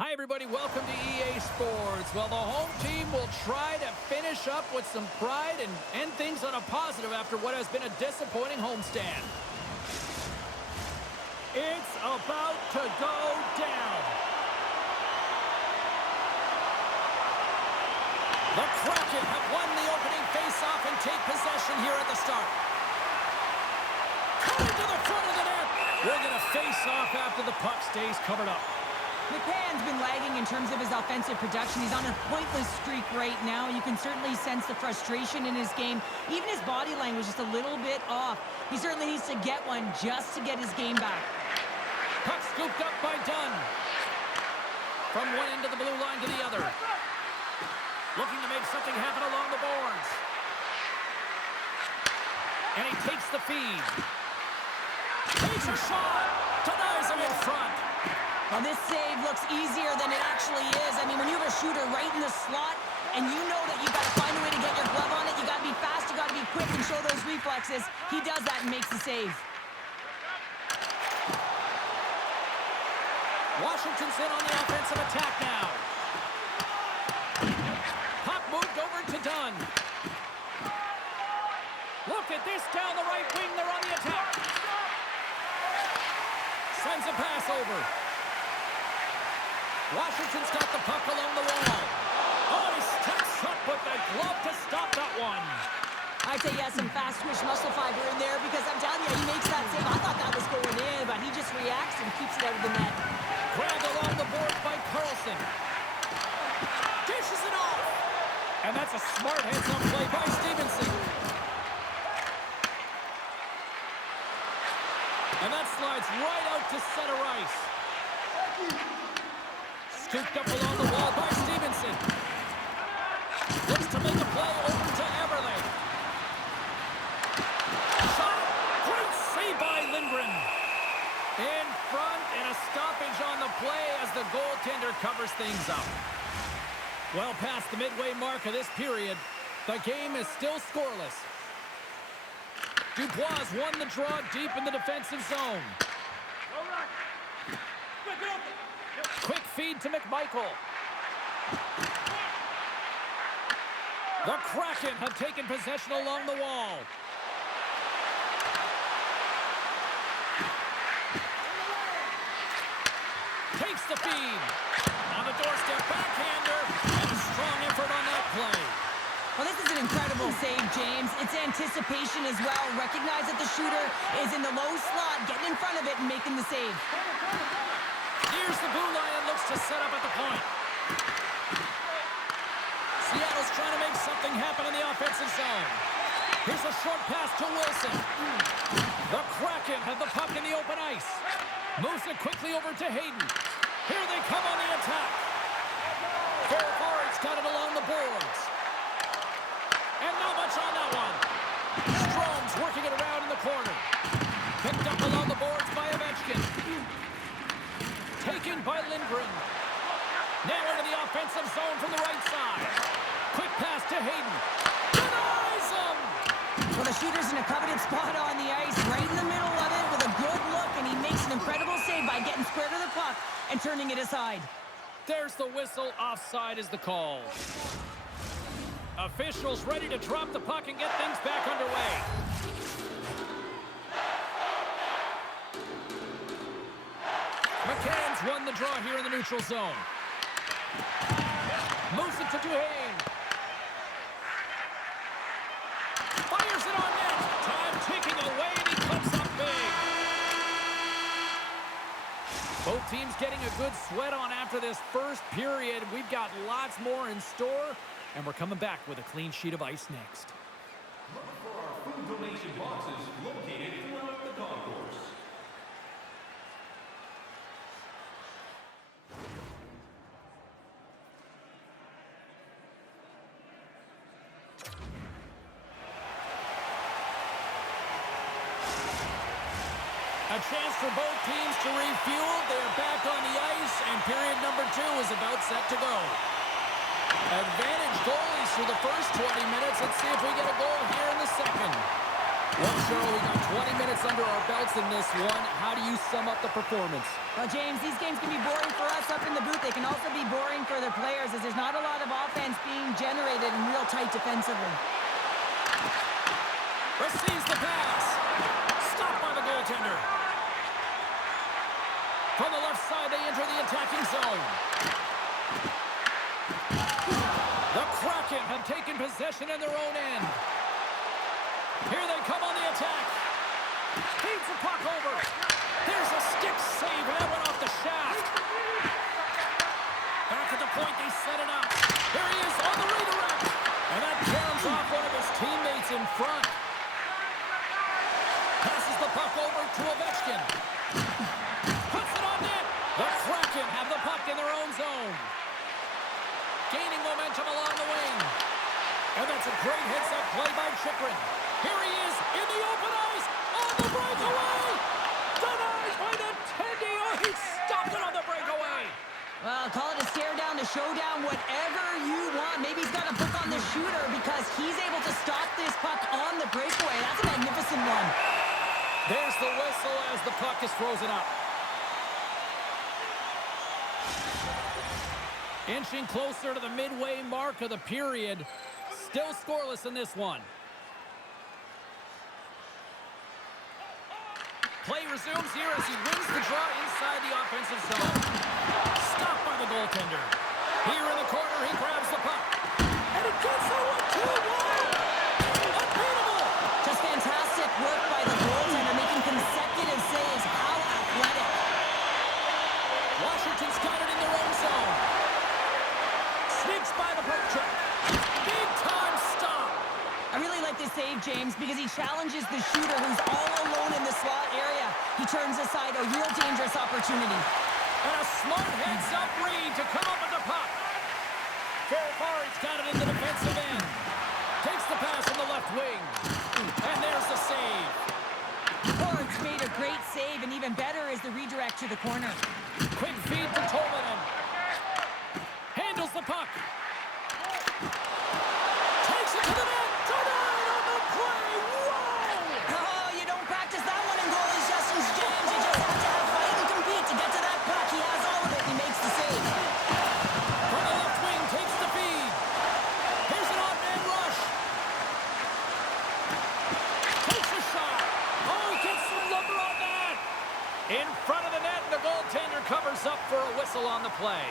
Hi, everybody. Welcome to EA Sports. Well, the home team will try to finish up with some pride and end things on a positive after what has been a disappointing homestand. It's about to go down. The Kraken have won the opening faceoff and take possession here at the start. Coming to the front of the net. We're going to face off after the puck stays covered up. McCann's been lagging in terms of his offensive production. He's on a pointless streak right now. You can certainly sense the frustration in his game. Even his body language is just a little bit off. He certainly needs to get one just to get his game back. Puck scooped up by Dunn. From one end of the blue line to the other. Looking to make something happen along the boards. And he takes the feed. Takes a shot. Denies him in front. Well, this save looks easier than it actually is. I mean, when you have a shooter right in the slot and you know that you've got to find a way to get your glove on it, you got to be fast, you got to be quick and show those reflexes. He does that and makes the save. Washington's in on the offensive attack now. Puck moved over to Dunn. Look at this down the right wing. They're on the attack. Sends a pass over. Washington's got the puck along the wall. Oh, he steps up with the glove to stop that one. I'd say he has some fast twitch muscle fiber in there because I'm telling you, he makes that save. I thought that was going in, but he just reacts and keeps it out of the net. Grabbed along the board by Carlson. Dishes it off. And that's a smart heads-on play by Stevenson. And that slides right out to center ice. Scooped up along the wall by Stevenson. Looks to make a play over to Everly. Shot. Great save by Lindgren. In front and a stoppage on the play as the goaltender covers things up. Well past the midway mark of this period, the game is still scoreless. Dubois won the draw deep in the defensive zone. Quick feed to McMichael. The Kraken have taken possession along the wall. Takes the feed. On the doorstep, backhander. And a strong effort on that play. Well, this is an incredible save, James. It's anticipation as well. Recognize that the shooter is in the low slot, getting in front of it and making the save. Here's the blue line and looks to set up at the point. Seattle's trying to make something happen in the offensive zone. Here's a short pass to Wilson. The Kraken have the puck in the open ice. Moves it quickly over to Hayden. Here they come on the attack. Forward's got it along the boards. And not much on that one. Strome's working it around in the corner. Picked up along the boards by Ovechkin. Taken by Lindgren. Now into the offensive zone from the right side. Quick pass to Hayden. Denies him! Well, the shooter's in a coveted spot on the ice, right in the middle of it with a good look, and he makes an incredible save by getting square to the puck and turning it aside. There's the whistle. Offside is the call. Officials ready to drop the puck and get things back underway. McCann's won the draw here in the neutral zone. Moves it to Duhaime. Fires it on net. Time ticking away, and he comes up big. Both teams getting a good sweat on after this first period. We've got lots more in store, and we're coming back with a clean sheet of ice next. Look for our food donation boxes located throughout the concourse. A chance for both teams to refuel. They're back on the ice, and period number 2 is about set to go. Advantage goalies through the first 20 minutes. Let's see if we get a goal here in the second. Well, Cheryl, we got 20 minutes under our belts in this one. How do you sum up the performance? Well, James, these games can be boring for us up in the booth. They can also be boring for the players as there's not a lot of offense being generated and real tight defensively. Receives the pass. Stopped by the goaltender. From the left side, they enter the attacking zone. The Kraken have taken possession in their own end. Here they come on the attack. Feeds the puck over. There's a stick save, and that went off the shaft. Back at the point, they set it up. Here he is on the redirect. And that caroms off one of his teammates in front. Passes the puck over to Ovechkin. Puts it on net. The Kraken have the puck in their own zone. Gaining momentum along the wing. And that's a great heads-up play by Chychrun. Here he is in the open ice. On the breakaway. Denies by the Tendy. Oh, he stopped it on the breakaway. Well, call it a stare down, a showdown, whatever you want. Maybe he's got a book on the shooter because he's able to stop this puck on the breakaway. That's a magnificent one. There's the whistle as the puck is frozen up. Inching closer to the midway mark of the period. Still scoreless in this one. Play resumes here as he wins the draw inside the offensive zone. Stopped by the goaltender. Here in the corner, he grabs the puck. And it gets a 1-2-1. Unbeatable. Just fantastic work by the goaltender, making consecutive saves. How athletic. Washington's got it in their own zone. Sneaks by the poke check. Big time stop. I really like this save, James, because he challenges the shooter who's all alone in the slot area. He turns aside a real dangerous opportunity. And a smart heads-up read to come up with the puck. Farfar's got it in the defensive end. Takes the pass on the left wing. And there's the save. Lawrence made a great save, and even better is the redirect to the corner. Quick feed to Tolvanen. Handles the puck. Takes it to the net. Denied on the play. Whoa! Oh, you don't practice that one in goalie sessions, James. You just have to have fight and compete to get to that puck. He has all of it, and he makes the save. From the left wing, takes the feed. Here's an off-man rush. Takes a shot. Oh, he gets some lumber on that. In front of the net, the goaltender covers up for a whistle on the play.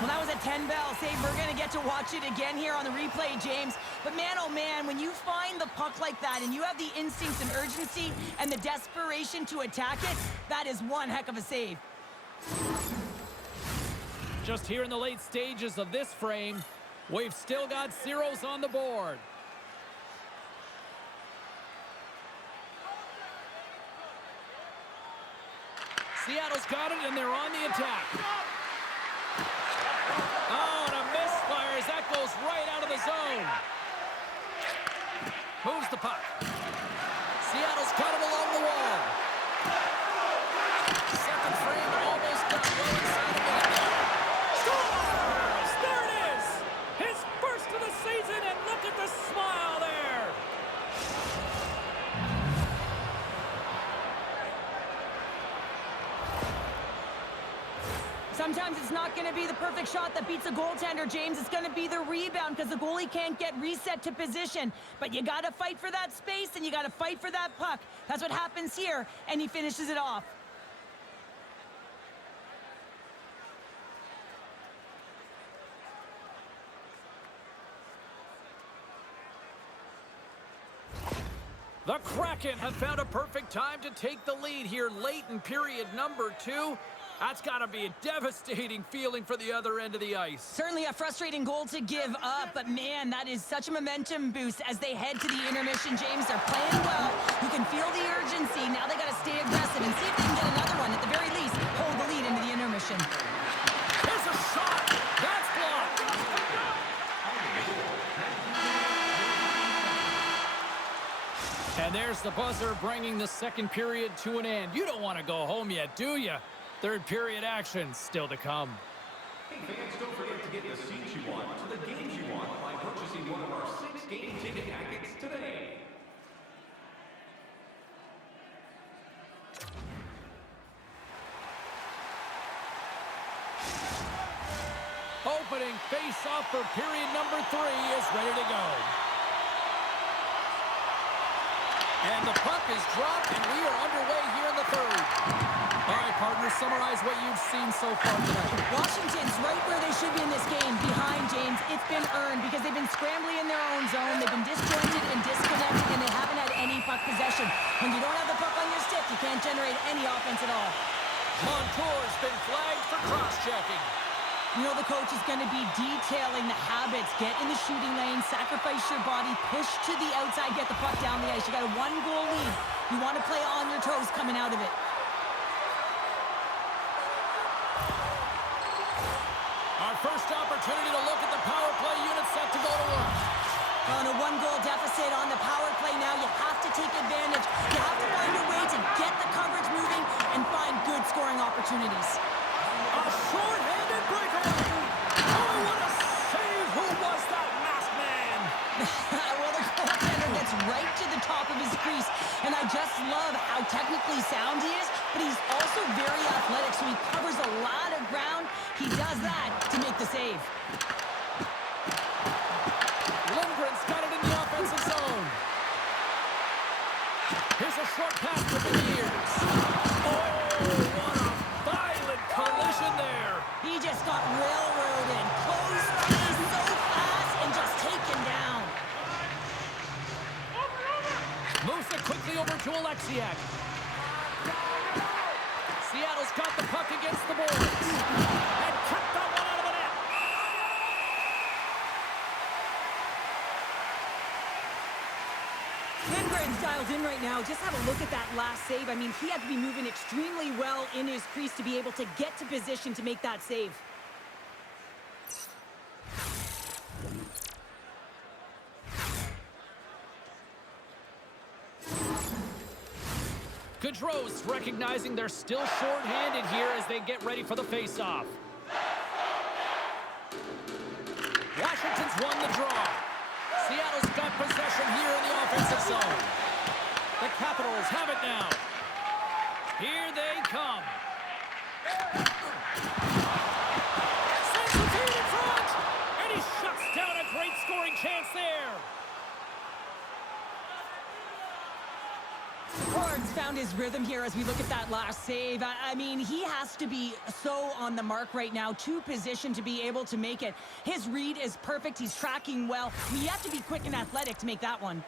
Well, that was a 10-bell save. We're going to get to watch it again here on the replay, James. But man, oh man, when you find the puck like that and you have the instinct and urgency and the desperation to attack it, that is one heck of a save. Just here in the late stages of this frame, we've still got zeros on the board. Seattle's got it, and they're on the attack. Oh, and a misfire as that goes right out of the zone. Moves the puck. Seattle's got it along the wall. Second frame almost done. Well inside of the net. Scores! There it is! His first of the season, and look at the smile there! Sometimes it's not going to be the perfect shot that beats a goaltender, James. It's going to be the rebound because the goalie can't get reset to position. But you got to fight for that space, and you got to fight for that puck. That's what happens here, and he finishes it off. The Kraken have found a perfect time to take the lead here late in period number 2. That's got to be a devastating feeling for the other end of the ice. Certainly a frustrating goal to give up, but man, that is such a momentum boost as they head to the intermission, James. They're playing well. You can feel the urgency. Now they got to stay aggressive and see if they can get another one. At the very least, hold the lead into the intermission. Here's a shot. That's blocked. And there's the buzzer bringing the second period to an end. You don't want to go home yet, do you? Third period action still to come. Hey fans, don't forget to get the seats you want to the games you want by purchasing one of our 6 game ticket packets today. opening face-off for period number 3 is ready to go. And the puck is dropped, and we are underway here in the third. All right, partners, summarize what you've seen so far tonight. Washington's right where they should be in this game, behind James. It's been earned because they've been scrambling in their own zone. They've been disjointed and disconnected, and they haven't had any puck possession. When you don't have the puck on your stick, you can't generate any offense at all. Montour's been flagged for cross-checking. You know the coach is going to be detailing the habits. Get in the shooting lane, sacrifice your body, push to the outside, get the puck down the ice. You got a 1-goal lead. You want to play on your toes coming out of it. Our first opportunity to look at the power play unit set to go to work. On a 1-goal deficit on the power play now, you have to take advantage. You have to find a way to get the coverage moving and find good scoring opportunities. A short-handed breakaway. Oh, what a save. Who was that masked man? Well, the goaltender gets right to the top of his crease, and I just love how technically sound he is, but he's also very athletic, so he covers a lot of ground. He does that to make the save. Lindgren's got it in the offensive zone. Here's a short pass to the ears. Oh, what a violent collision there. He just got railroaded. Close pace so fast and just taken down. Moves it quickly over to Alexiak. Seattle's got the puck against the boards. And kept that one out of the net. Lindgren's dialed in right now. Just have a look at that last save. I mean, he had to be moving extremely well in his crease to be able to get to position to make that save. Gaudreau's recognizing they're still short-handed here as they get ready for the face-off. Washington's won the draw. Seattle's got possession here in the offensive zone. The Capitals have it now. Here they come. Sends the feed in front, and he shuts down a great scoring chance there. Horns found his rhythm here as we look at that last save. I mean, he has to be so on the mark right now, to position to be able to make it. His read is perfect. He's tracking well. I mean, you have to be quick and athletic to make that one.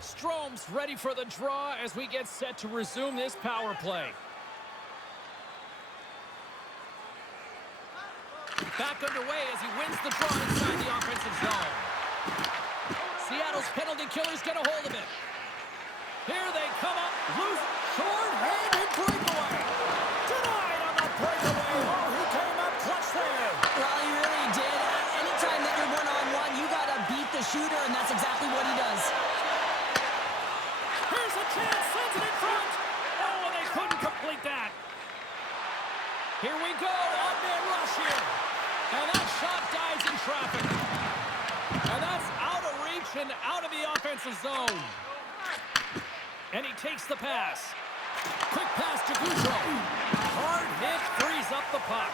Strome's ready for the draw as we get set to resume this power play. Back underway as he wins the draw inside the offensive zone. Seattle's penalty killers get a hold of it. Here they come up. Loose, short-handed breakaway. Denied on the breakaway. Oh, he came up clutch there. Well, he really did. Anytime that you're one-on-one, you got to beat the shooter, and that's exactly what he does. Here's a chance. Sends it in front. Oh, and they couldn't complete that. Here we go. Odd-man rush here. And that shot dies in traffic. And that's out of reach and out of the offensive zone. And he takes the pass. Quick pass to Gaudreau. Hard hit frees up the puck.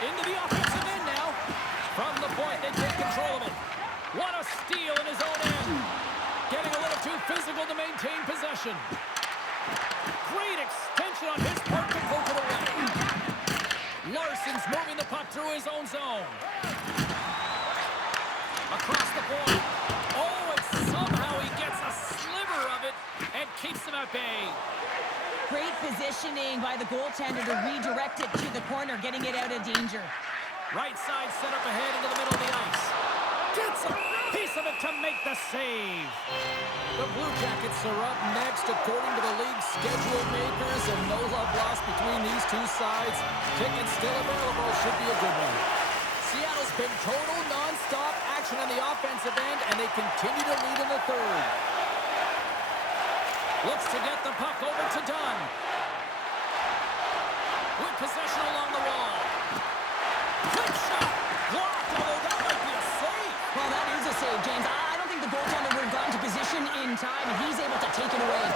Into the offensive end now. From the point, they take control of it. What a steal in his own end. Getting a little too physical to maintain possession. Great extension on his part to poke it away. Larson's moving the puck through his own zone. Across the point. Oh, and somehow he gets a sliver of it and keeps him at bay. Great positioning by the goaltender to redirect it to the corner, getting it out of danger. Right side set up ahead into the middle of the ice. Gets a piece of it to make the save. The Blue Jackets are up next according to the league's schedule makers, and no love lost between these two sides. Tickets still available. Should be a good one. Seattle's been total non-stop action on the offensive end, and they continue to lead in the third. Looks to get the puck over to Dunn. With possession along the wall. Quick shot. Blocked, although that might be a save. Well, that is a save, James. I don't think the goaltender would have gotten to position in time, and he's able to take it away.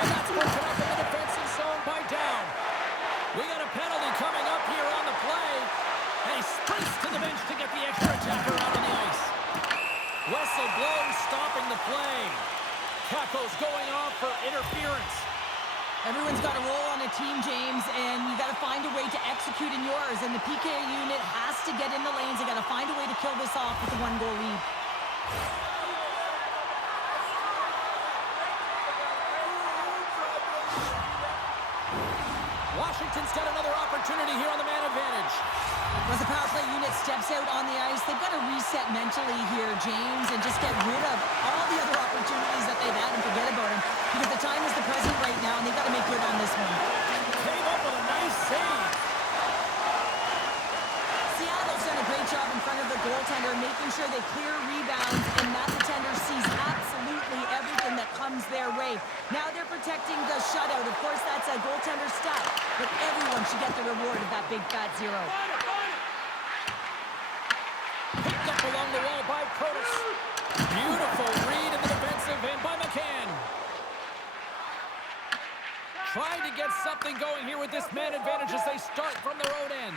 And that's broken up in the defensive zone by Down. We got a penalty coming up here on the play. And he sprints to the bench to get the extra attacker out on the ice. Whistle blows, stopping the play. Caco's going off for interference. Everyone's got a role on a team, James, and you got to find a way to execute in yours. And the PK unit has to get in the lanes. They got to find a way to kill this off with a 1-goal lead. Washington's got another opportunity here on the man advantage. As the power play unit steps out on the ice, they've got to reset mentally here, James, and just get rid of all the other opportunities that they've had and forget about them. Because the time is the present right now, and they've got to make good on this one. Came up with a nice save. Seattle's done a great job in front of the goaltender, making sure they clear rebounds, and that defender sees absolutely everything that comes their way. Now they're protecting the shutout. Of course, that's a goaltender stat, but everyone should get the reward of that big fat zero. Picked up along the wall by Protas. Beautiful read in the defensive end by McCann. Trying to get something going here with this man advantage as they start from their own end.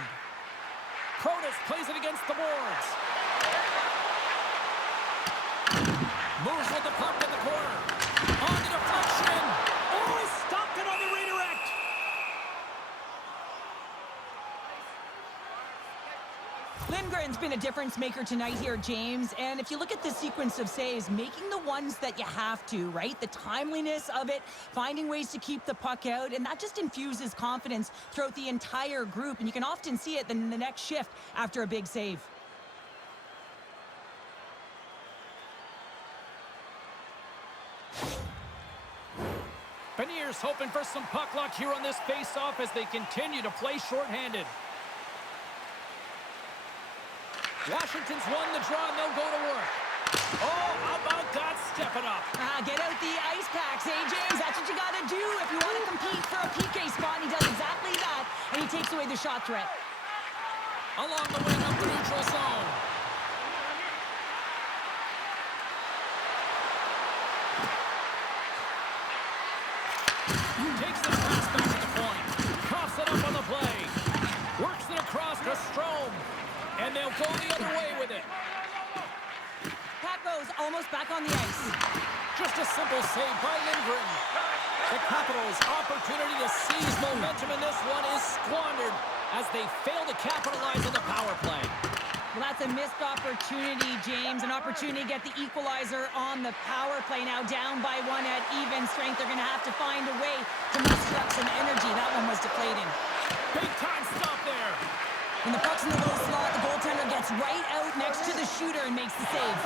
Protas plays it against the boards. Moves with the puck in the corner. On the deflection. Oh, he stopped it on the redirect. Lindgren's been a difference maker tonight here, James. And if you look at the sequence of saves, making the ones that you have to, right? The timeliness of it, finding ways to keep the puck out, and that just infuses confidence throughout the entire group. And you can often see it in the next shift after a big save. Beniers hoping for some puck luck here on this face-off as they continue to play shorthanded. Washington's won the draw, and they'll go to work. Oh, how about that stepping up? Get out the ice packs, hey, James? That's what you got to do if you want to compete for a PK spot. And he does exactly that, and he takes away the shot threat. Along the wing of the neutral zone. Takes the pass back to the point. Coughs it up on the play. Works it across to Strome. And they'll go the other way with it. Paco's almost back on the ice. Just a simple save by Lindgren. The Capitals' opportunity to seize momentum in this one is squandered as they fail to capitalize on the power play. Well, that's a missed opportunity, James. An opportunity to get the equalizer on the power play. Now down by one at even strength. They're going to have to find a way to muster up some energy. That one was deflated. Big time stop there. When the puck's in the low slot, the goaltender gets right out next to the shooter and makes the save.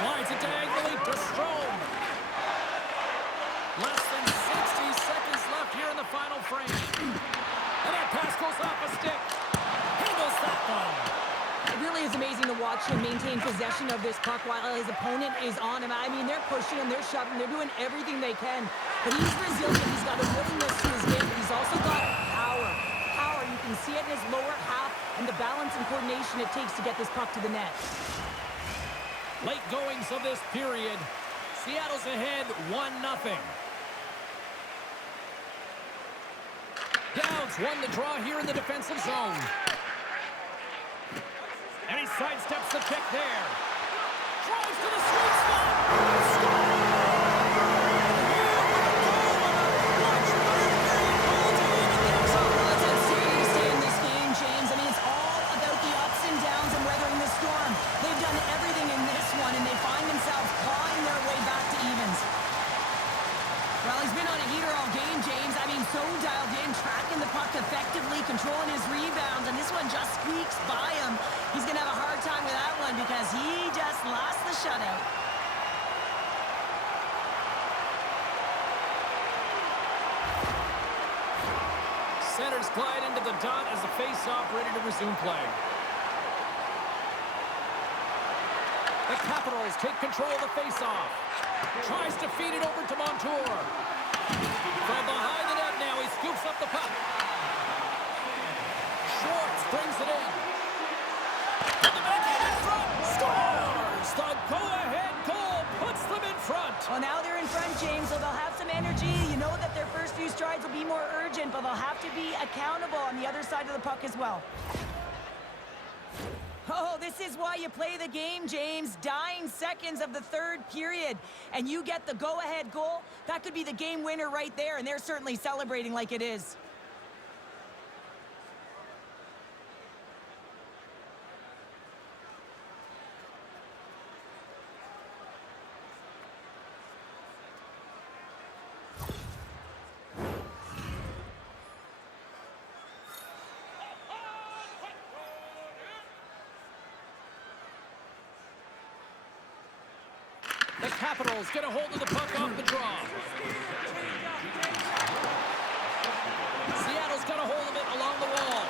Slides it diagonally to Strome. Less than 60 seconds left here in the final frame. And that pass goes off a stick. Handles that one. It really is amazing to watch him maintain possession of this puck while his opponent is on him. I mean, they're pushing him, they're shoving, they're doing everything they can. But he's resilient, he's got a willingness to his game, but he's also got power. Power, you can see it in his lower half and the balance and coordination it takes to get this puck to the net. Late goings of this period. Seattle's ahead 1-0. Downs won the draw here in the defensive zone. And he sidesteps the kick there. Drives to the sweet spot. It's a serious day in this game, James. I mean, it's all about the ups and downs and weathering the storm. They've done everything in this one, and they find themselves clawing their way back to evens. Well, he's been on a heater all game, James. I mean, so dialed in, tracking the puck effectively, controlling his rebounds, and this one just squeaks by him. He's going to have a hard time with that one because he just lost the shutout. Centers glide into the dot as the face-off ready to resume play. The Capitals take control of the face-off. Tries to feed it over to Montour. From behind the net now, he scoops up the puck. Schwartz brings it in. And the backhand in front. Scores! The go-ahead goal puts them in front. Well, now they're in front, James, so they'll have some energy. You know but they'll have to be accountable on the other side of the puck as well. Oh, this is why you play the game, James. Dying seconds of the third period, and you get the go-ahead goal. That could be the game winner right there, and they're certainly celebrating like it is. The Capitals get a hold of the puck off the draw. Seattle's got a hold of it along the wall.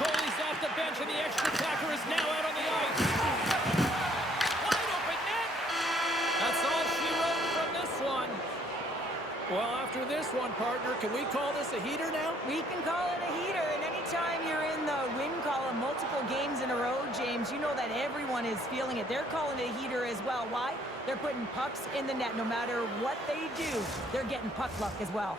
Goalie's off the bench, and the extra attacker is now out on the ice. Wide open net. That's all she wrote from this one. Well, after this one, partner, can we call this a heater now? We can call it a heater, and anytime you're in the win column multiple games in a row, James, you know that everyone is feeling it. They're calling it a heater as well. Why? They're putting pucks in the net. No matter what they do, they're getting puck luck as well.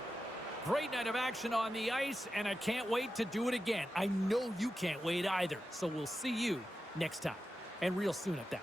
Great night of action on the ice, and I can't wait to do it again. I know you can't wait either, so we'll see you next time, and real soon at that.